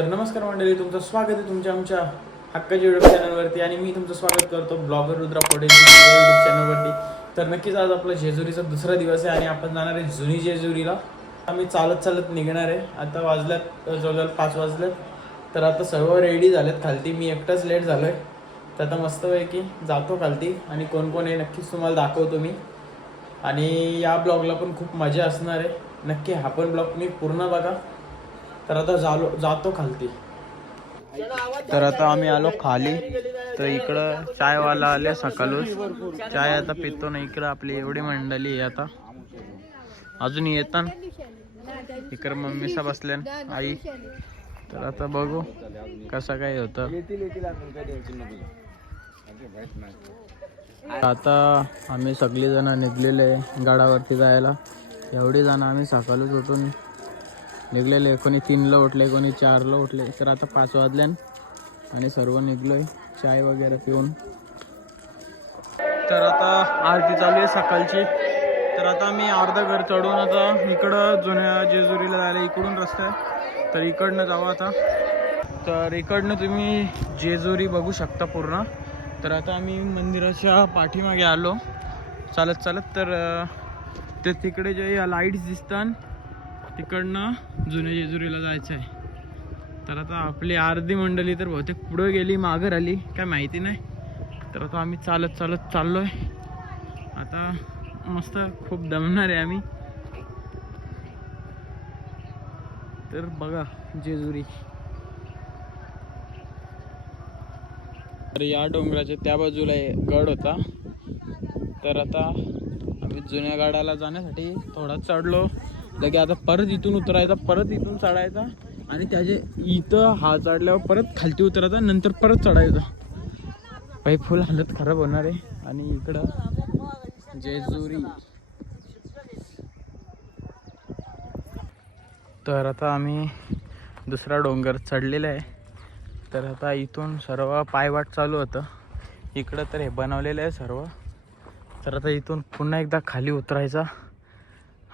तर नमस्कार मंडळी, तुमचं स्वागत आहे तुमच्या आमच्या हक्काच्या यूट्यूब चॅनलवरती. आणि मी तुमचं स्वागत करतो ब्लॉगर रुद्रा पटेल यूट्यूब चॅनलवरती. तर नक्कीच आज आपला जेजुरीचा दुसरा दिवस आहे आणि आपण जाणार आहे जुनी जेजुरीला. आम्ही चालत चालत निघणार आहे. आता वाजल्यात जवळजवळ 5 वाजल्यात. तर आता सर्व रेडी झालेत खालती. मी एकटाच लेट झालो आहे. तर आता मस्तपैकी जातो खालती आणि कोण कोण आहे नक्कीच तुम्हाला दाखवतो मी. आणि या ब्लॉगला पण खूप मजा असणार आहे. नक्की हा पण ब्लॉग तुम्ही पूर्ण बघा. तर आता जातो खालती. तर आता आम्ही आलो खाली. तर इकडं चायवाला आले सकाळून. चाय आता पितो ना. इकडं आपली एवढी मंडळी आहे. आता अजून येतात. इकडं मम्मीसा बसल्या आई. तर आता बघू कसं काय होतं. आता आम्ही सगळी जण निघलेले आहे गडावरती जायला. एवढी जण आम्ही सकाळूच उठून निघलेले. कोणी 3ला उठले, कोणी 4ला उठले. तर आता 5 वाजल्यान आणि सर्व निघलोय चाय वगैरे पिऊन. तर आता आरती चालू आहे सकाळची. तर आता आम्ही अर्धा घर चढून आता इकडं जुन्या जेजुरीला जायला इकडून रस्ता आहे. तर इकडनं जाऊ आता. तर इकडनं तुम्ही जेजुरी बघू शकता पूर्ण. तर आता आम्ही मंदिराच्या पाठीमागे आलो चालत चालत. तर ते तिकडे जे लाईट्स दिसतात तिकडनं जुन्या जेजुरीला जायचं आहे. तर आता आपली अर्धी मंडळी तर बहुतेक पुढं गेली, मागं आली काय माहिती नाही. तर आता आम्ही चालत चालत चाललोय. आता मस्त खूप दमणार आहे आम्ही. तर बघा जेजुरी. तर या डोंगराच्या त्या बाजूला गड होता. तर आता आम्ही जुन्या गडाला जाण्यासाठी थोडा चढलो. लगे आता परत इथून उतरायचा, परत इथून चढायचा आणि त्याचे इथं हा चढल्यावर परत खालती उतरायचा, नंतर परत चढायचा. काही फुल हालत खराब होणार आहे. आणि इकडं जेजुरी. तर आता आम्ही दुसरा डोंगर चढलेला आहे. तर आता इथून सर्व पायवाट चालू होतं. इकडं तर हे बनवलेलं आहे सर्व. तर आता इथून पुन्हा एकदा खाली उतरायचा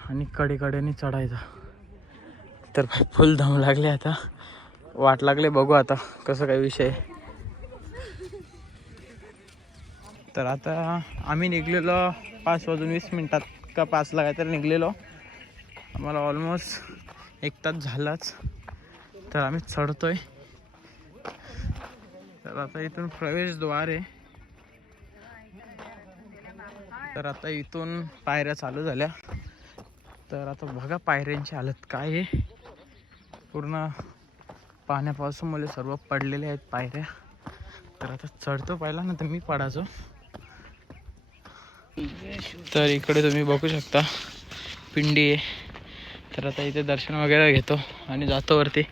आणि कडेकडेने चढायचा. तर फुल दम लागले, आता वाट लागले. बघू आता कसं काय विषय. तर आता आम्ही निघलेलो 5:20 का 5ला काहीतरी निघलेलो. आम्हाला ऑलमोस्ट 1 तास झालाच. तर आम्ही चढतोय. तर आता इथून प्रवेशद्वार आहे. तर आता इथून पायऱ्या चालू झाल्या. तर आता बघा पायऱ्यांची हालत काय आहे. पूर्ण पाण्यापासून सर्व पडलेले आहेत पायऱ्या. तर आता चढतो पहिला, नंतर मी पडायचो. तर इकडे तुम्ही बघू शकता पिंडी आहे. तर आता इथे दर्शन वगैरे घेतो आणि जातो वरती.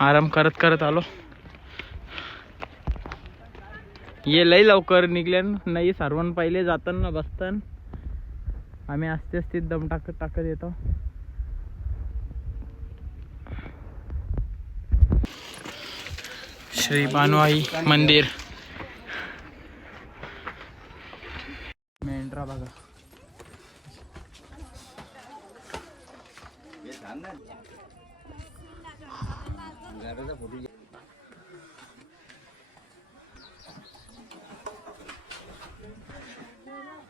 आराम करत करत आलो. ये लई लवकर निघले नाही. सर्वांना पहिले जाताना बसताना आम्ही आस्ते आस्ते दम टाकत टाकत येतो. श्री बानुआई मंदिर. मेंढरा बघा.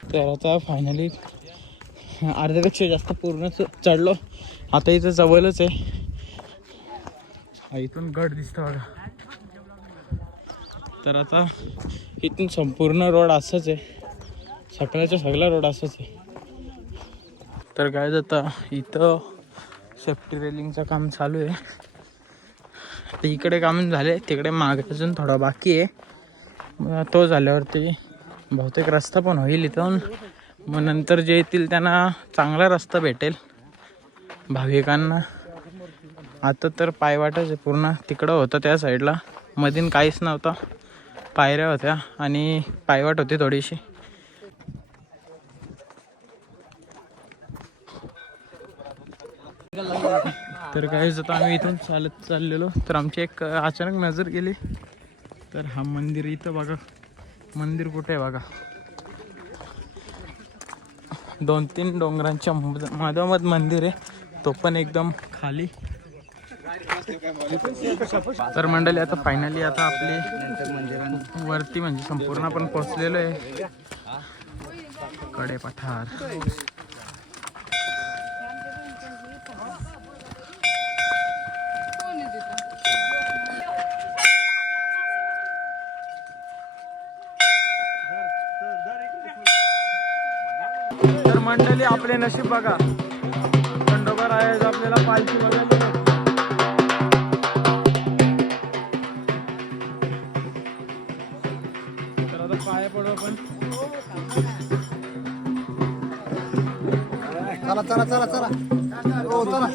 तर आता फायनली अर्ध्यापेक्षा जास्त पूर्ण चढलो. आता इथं जवळच आहे. इथून गड दिसतो बघा. तर आता इथून संपूर्ण रोड असंच आहे. सगळ्याचा सगळा रोड असंच आहे. तर काय जाता इथं सेफ्टी रेलिंगचं काम चालू आहे. तर इकडे काम झाले, तिकडे मागे अजून थोडा बाकी आहे. तो झाल्यावरती बहुतेक रस्ता पण होईल इथून. मग नंतर जे येतील त्यांना चांगला रस्ता भेटेल भाविकांना. आता तर पायवाटच आहे पूर्ण. तिकडं होतं त्या साईडला, मधीन काहीच नव्हतं. पायऱ्या होत्या आणि पायवाट होती थोडीशी. तर काय जातं आम्ही इथून चालत चाललेलो. तर आमची एक अचानक नजर गेली. तर हा मंदिर इथं बघा. मंदिर कुठे आहे बघा. 2-3 डोंगरांच्या मधोमध मंदिर आहे. तो पण एकदम खाली. तर मंडळी आता फायनली आता आपली वरती म्हणजे संपूर्ण आपण पोहोचलेलो आहे कडे पठार. तर मंडळी आपले नशीब बघा, खंडोबा आहे आपल्याला पालखी बघायला. तर आता पाया पडू आपण. चला चला चला चला हो चला.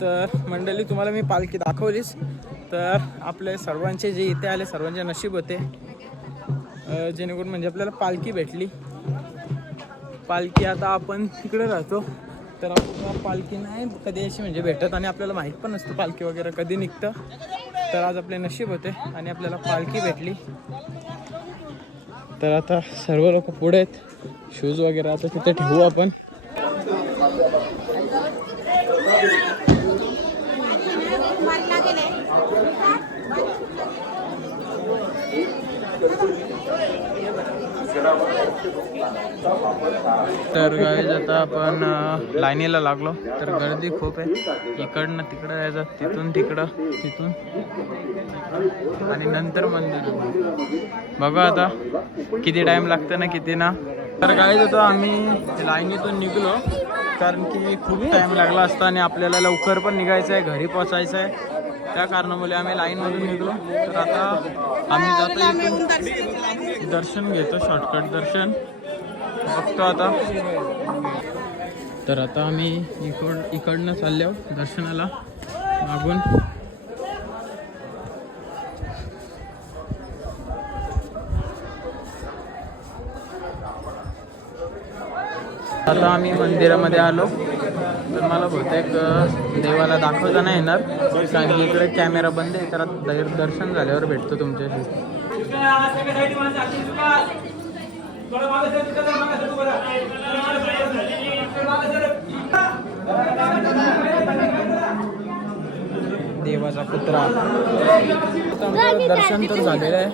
तर मंडळी तुम्हाला मी पालखी दाखवलीच. तर आपले सर्वांचे जे इथे आले सर्वांचे नशीब होते जेणेकरून म्हणजे आपल्याला पालखी भेटली. पालखी आता आपण तिकडे राहतो तर आपल्याला पालखी नाही कधी अशी म्हणजे भेटत आणि आपल्याला माहीत पण नसतं पालखी वगैरे कधी निघतं. तर आज आपले नशीब होते आणि आपल्याला पालखी भेटली. तर आता सर्व लोक पुढे आहेत. शूज वगैरे आता तिथे ठेवू आपण. तर गाईज आता आपण लाईनीला लागलो. तर गर्दी खूप आहे. इकडनं तिकडं यायचं, तिथून तिकडं, तिथून आणि नंतर मंदिर. बघा आता किती टाइम लागतं ना किती ना. तर गाईज आता आम्ही लाईनीतून निघलो कारण की खूप टाइम लागला असता आणि आपल्याला लवकर पण निघायचं आहे, घरी पोचायचं आहे. त्या कारणामुळे आम्ही लाईनमधून निघलो. तर आता आम्ही जातो इथून दर्शन घेतो, शॉर्टकट दर्शन बघतो आता. तर आता आम्ही इकडनं चाललो दर्शनाला मागून. आता आम्ही मंदिरामध्ये आलो. तर मला बहुतेक देवाला दाखवता नाही येणार कारण की इकडे कॅमेरा बंद आहे. तर दर्शन झाल्यावर भेटतो तुमच्याशी. देवाचा पुत्रा. आमचं दर्शन तर झालेलं आहे.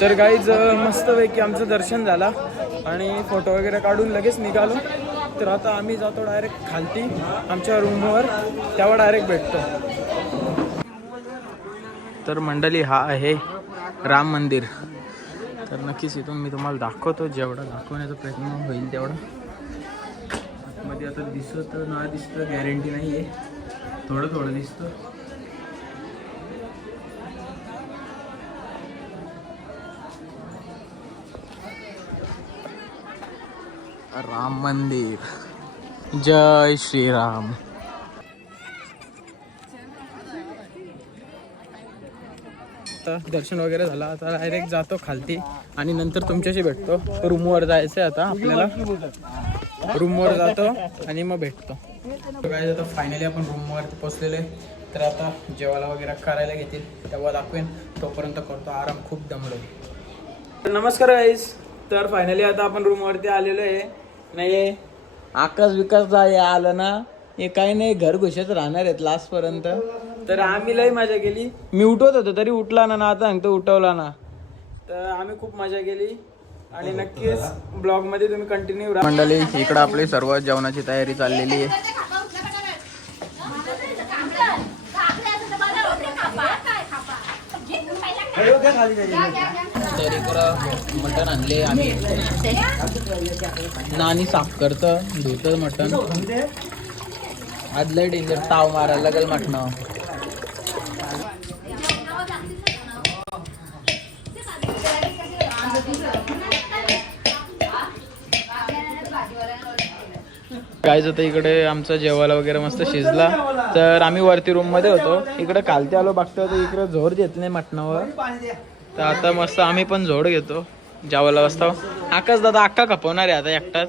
तर गाईज मस्तपैकी आमचं दर्शन झालं आणि फोटो वगैरे काढून लगेच निघालो. तर आता आम्ही जातो डायरेक्ट खालती आमच्या रूमवर, त्यावर डायरेक्ट भेटतो. तर मंडळी हा आहे राम मंदिर. तर नक्कीच इथून मी तुम्हाला दाखवतो, जेवढा दाखवण्याचा प्रयत्न होईल तेवढा. मध्ये आता दिसतं ना दिसतं गॅरंटी नाही आहे, थोडं थोडं दिसतं. राम मंदिर, जय श्रीराम. दर्शन वगैरे झालं. आता डायरेक्ट जातो खालती आणि नंतर तुमच्याशी भेटतो. रूमवर जायचं आहे आता आपल्याला. रूमवर जातो आणि मग भेटतो. काय आता फायनली आपण रूमवरती पोचलेलो आहे. तर आता जेवायला वगैरे करायला घेतील तेव्हा दाखवेन. तोपर्यंत करतो आराम, खूप दमलो. नमस्कार गाईस. तर फायनली आता आपण रूमवरती आलेलो आहे. नाही आकाश विकास आलं ना, हे काही नाही घर घुसत राहणार आहेत लास्टपर्यंत. तर आम्ही लई मजा केली. मी उठवत होतो तरी उठला ना, आता सांगतो उठवला ना. तर आम्ही खूप मजा केली आणि नक्कीच ब्लॉग मध्ये तुम्ही कंटिन्यू राहा. मंडळी इकडं आपली सर्व जेवणाची तयारी चाललेली आहे. तर इकडं मटण आणले आम्ही. नानी साफ करतं धुतं मटण. आज लय डेंजर ताव मारायला लागेल मटणावर. काय होतं इकडे आमचं जेवायला वगैरे मस्त शिजला. तर आम्ही वरती रूम मध्ये होतो. इकडे खालती आलो बघतो तर इकडे झोड घेत नाही मटणावर. तर आता मस्त आम्ही पण झोड घेतो जेवायला बसतो. आकाश दादा अक्का खपवणार आहे आता एकटाच.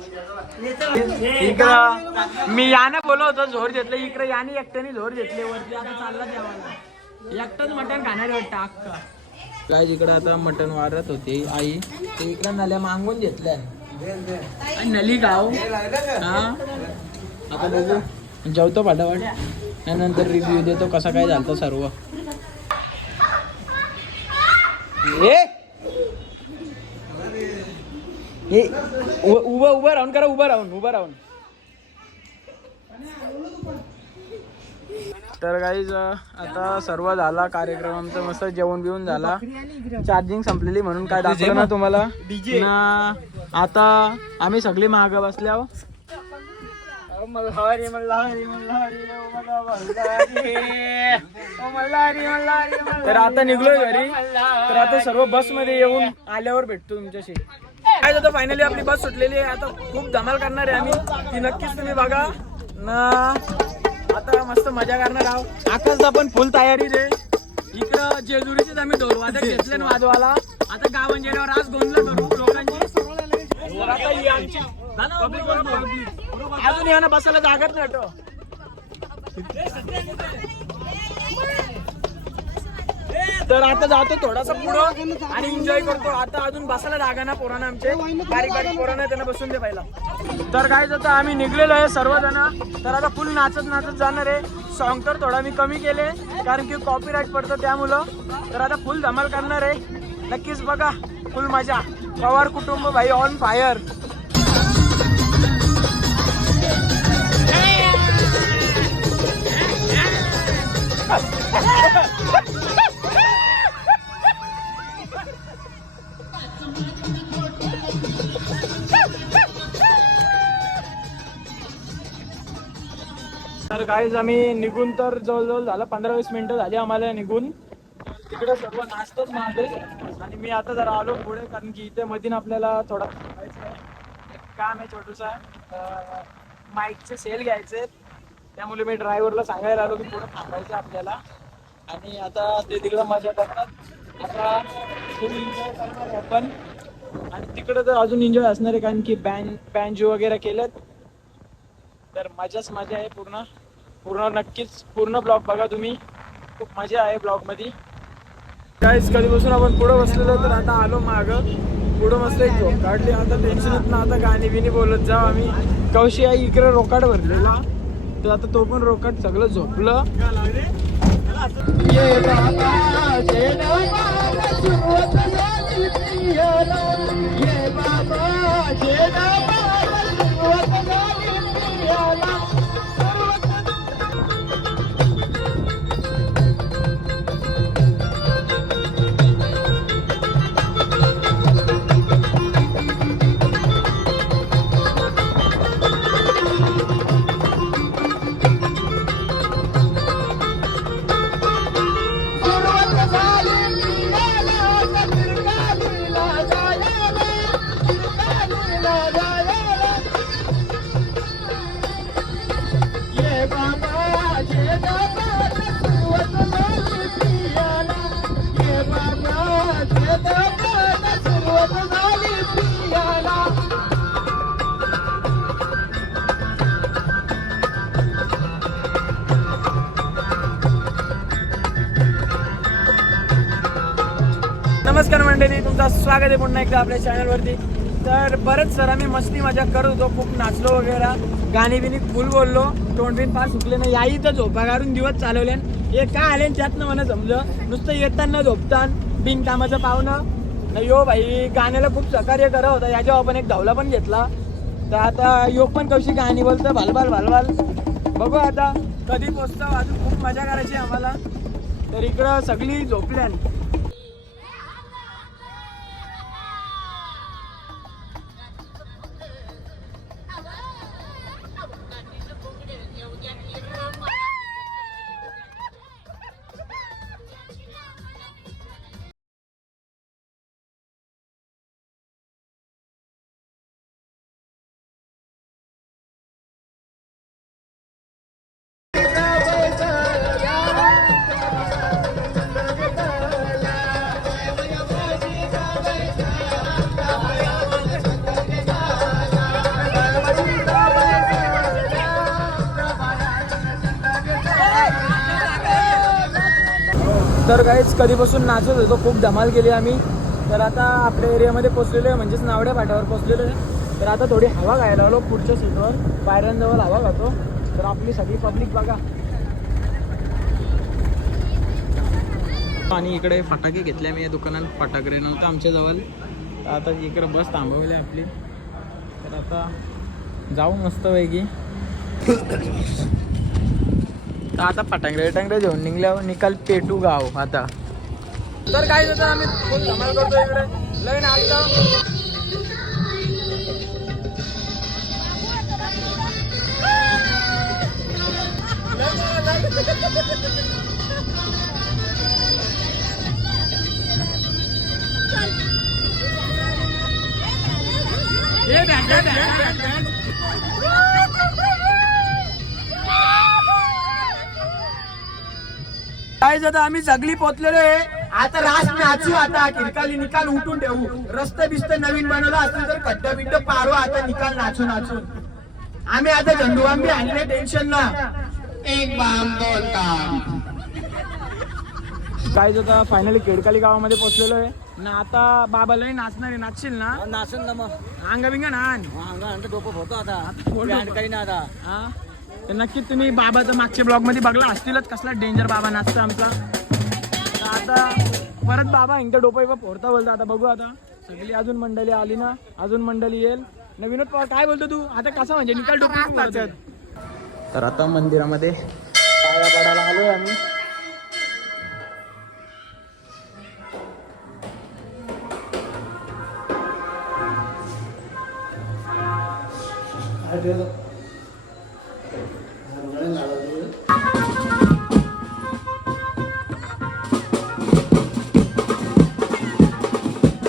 इकडं मी याने बोलवतो झोड घेतलं. इकडे याने एकट्याने झोड घेतले. वरती आता चालला जेवायला. एकटाच मटण खाणार वाटतं अक्का. काय इकडे आता मटण वारत होते आई. ते इकडे नल्या मागून घेतल्या. नली गाव हा. आता बघू जेवतो फटाफट. त्यानंतर रिव्ह्यू देतो कसा काय झालं सर्व. उभं राहून करा. उभं राहून. तर गाईज आता सर्व झाला कार्यक्रम आमचा. मस्त जेवण बिवून झाला. चार्जिंग संपलेली म्हणून काय दाखवलं ना तुम्हाला ना. आता आम्ही सगळी माग बसल्यावर तर आता निघलोय घरी. तर आता सर्व बस मध्ये येऊन आल्यावर भेटतो तुमच्याशी. काय होतं फायनली आपली बस सुटलेली आहे. आता खूप धमाल करणार आहे आम्ही. ती नक्कीच तुम्ही बघा ना. आता मस्त मजा करणार आहोत. आकाशला पण फुल तयारी दे. इकडं जेजुरीचेच आम्ही ढोलवादक घेतले ना वाजवाला. आता गावंजेऱ्यावर आज गोंधळ करू लोकांची. अजून या ना बसायला जागाच नाही. तर आता जातो थोडासा पुढं आणि एन्जॉय करतो. आता अजून बसायला जागा ना पोरांना आमचे. बारीक पोरांना त्यांना बसून दे पहिला. तर काय आता आम्ही निघलेलो आहे सर्वजण. तर आता फुल नाचत जाणार आहे. सॉन्ग तर थोडा मी कमी केले कारण की कॉपीराईट पडतं त्यामुळं. तर आता फुल धमाल करणार आहे. नक्कीच बघा फुल मजा. पवार कुटुंब भाई ऑन फायर. तर गाईज आम्ही निघून तर जवळजवळ झालं 15-20 मिनिटं झाली आम्हाला निघून. तिकडे सर्व नाचतच मागे. आणि मी आता जरा आलो पुढे कारण की इथे मधीन आपल्याला थोडा काम आहे छोटूसा. माईकचे सेल घ्यायचे. त्यामुळे मी ड्रायव्हरला सांगायला आलो की पुढे थांबायचं आपल्याला. आणि आता ते तिकडं मजा करतात. आता खूप एन्जॉय करणार आहे आपण. आणि तिकडं तर अजून एन्जॉय असणार आहे कारण की बँजो वगैरे केलेत. तर मजाच मजा आहे पूर्ण नक्कीच पूर्ण ब्लॉग बघा तुम्ही. खूप मजा आहे ब्लॉग मध्ये. काहीच कधीपासून आपण पुढं बसलेलो. तर आता आलो मागं पुढं मस्त एक झोप काढली. आता टेन्शनच ना. आता गाणी बिनी बोलत जाऊ आम्ही. कौशी आई इकडे रोकाट भरलेला. तर आता तो पण रोकाट सगळं झोपलं. नमस्कार मंडळी, तुमचं स्वागत आहे पुन्हा एकदा आपल्या चॅनलवरती. तर परत सर आम्ही मस्ती मजा करत होतो. खूप नाचलो वगैरे. गाणी बिनी फुल बोललो. तोंड बिन फार सुकले ना. याही तर झोपा काढून दिवस चालवले. हे काय आले त्यातनं मला समजलं. नुसतं येताना झोपतान बिनकामाचं पाहुणं नाही. यो भाई गाण्याला खूप सहकार्य करत होता. याच्यावर आपण एक धावला पण घेतला. तर आता योग पण कशी गाणी बोलतं भालभाल. बघू आता कधी पोचतो. अजून खूप मजा करायची आम्हाला. तर इकडं सगळी झोपल्यान. तर काहीच कधीपासून नाचत होतो, खूप धमाल केली आम्ही. तर आता आपल्या एरियामध्ये पोचलेलो आहे, म्हणजेच नावड्या फाट्यावर पोचलेलो आहे. तर आता थोडी हवा घ्यायला लागलो पुढच्या सीटवर, पायऱ्यांजवळ हवा खातो. तर आपली सगळी पब्लिक बघा. आणि इकडे फटाके घेतले मी या दुकानात, फटाके नव्हतं आमच्याजवळ. तर आता इकडे बस थांबवली आपली. तर आता जाऊ मस्त पैकी. तर आता फटांगडे घेऊन निघल्यावर निकाल पेटू गाव आता. तर काय होतं आम्ही फुल धमाल करतो इकडे, लय नाचतो. काय आता आम्ही सगळी पोचलेलो आहे. आता रास नाचू, आता किरकाली निकाल उठून ठेवू. रस्ते बिस्ते नवीन बनवला असतील तर खड्डा बिड्ड पाडू. आता निकाल नाचू नाचून आम्ही आता झंडूबाम बी आणले, टेन्शन ना. एक बाम दोन काम. काय आता फायनली केडकाली गावामध्ये पोहोचलेलो आहे ना. आता बाबालाही नाचणार आहे, नाचशील ना? नाचन ना मग. अंगबिंगा नान डोकं होतो आता. बोल. काही ना आता. हा, तर नक्कीच तुम्ही बाबाचा मागच्या ब्लॉग मध्ये बघला असतीलच, कसला डेंजर बाबा नाचतो आमचा. तर आता परत बाबा इंटर डोपा फोडता बोलता. आता बघू, आता सगळी अजून मंडळी आली ना, अजून मंडळी येईल. विनोद पवार काय बोलतो तू आता, कसं म्हणजे निकाल डोपा नाचत. तर आता मंदिरामध्ये पाया पडायला आलोय आम्ही.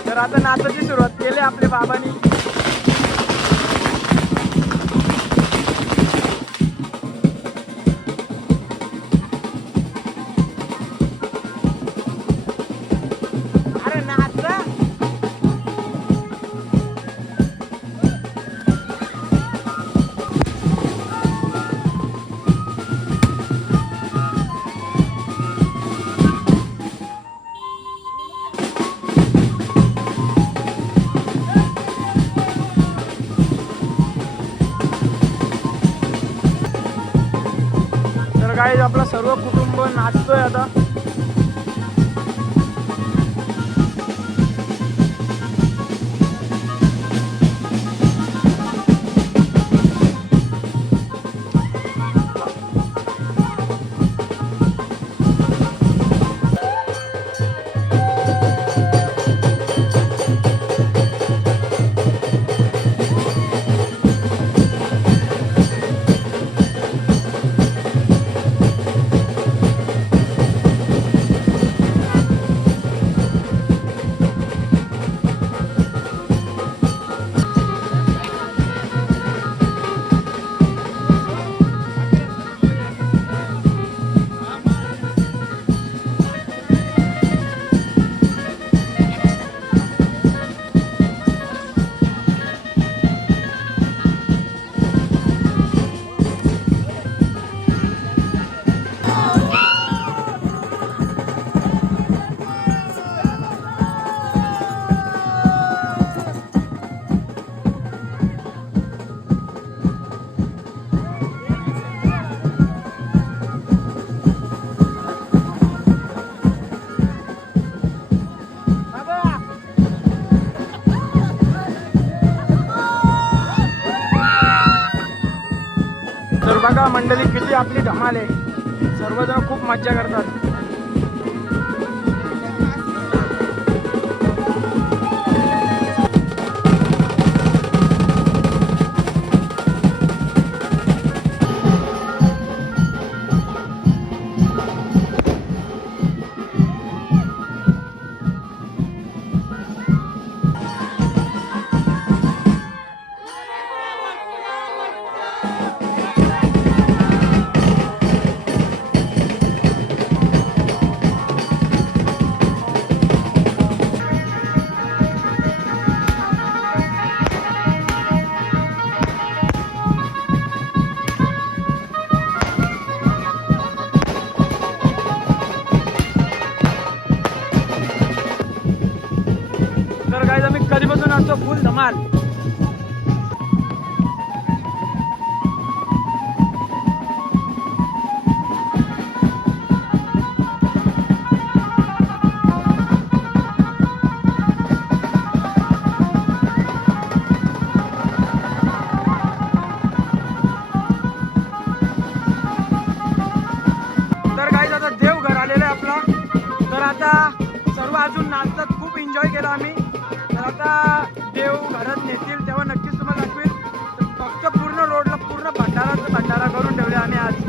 तर आता नाचाची सुरुवात केली आपल्या बाबांनी. अरे नाच. काय आपला सर्व कुटुंब नाचतोय आता. तर बघा मंडळी किती आपली धमाल आहे, सर्वजण खूप मज्जा करतात. फुल धमाल. आता सर्व अजून नाचतात, खूप एन्जॉय केला आम्ही. तर आता देव घरात नेतील तेव्हा नक्कीच तुम्हाला दाखवेल. तर फक्त पूर्ण रोडला पूर्ण भंडारा करून ठेवले आम्ही आज.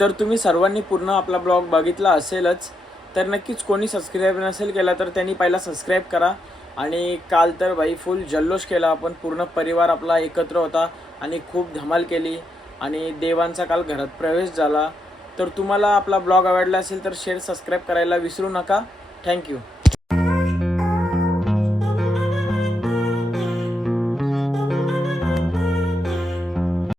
तर तुम्ही सर्वांनी पूर्ण आपला ब्लॉग बघितला असेलच. तर नक्कीच कोणी सबस्क्राईब नसेल केला तर त्यांनी पहिला सबस्क्राईब करा. आणि काल तर भाई फुल जल्लोष केला आपण, पूर्ण परिवार आपला एकत्र होता आणि खूप धमाल केली. आणि देवांचा काल घरात प्रवेश झाला. तर तुम्हाला आपला ब्लॉग आवडला असेल तर शेअर सबस्क्राईब करायला विसरू नका. थँक्यू.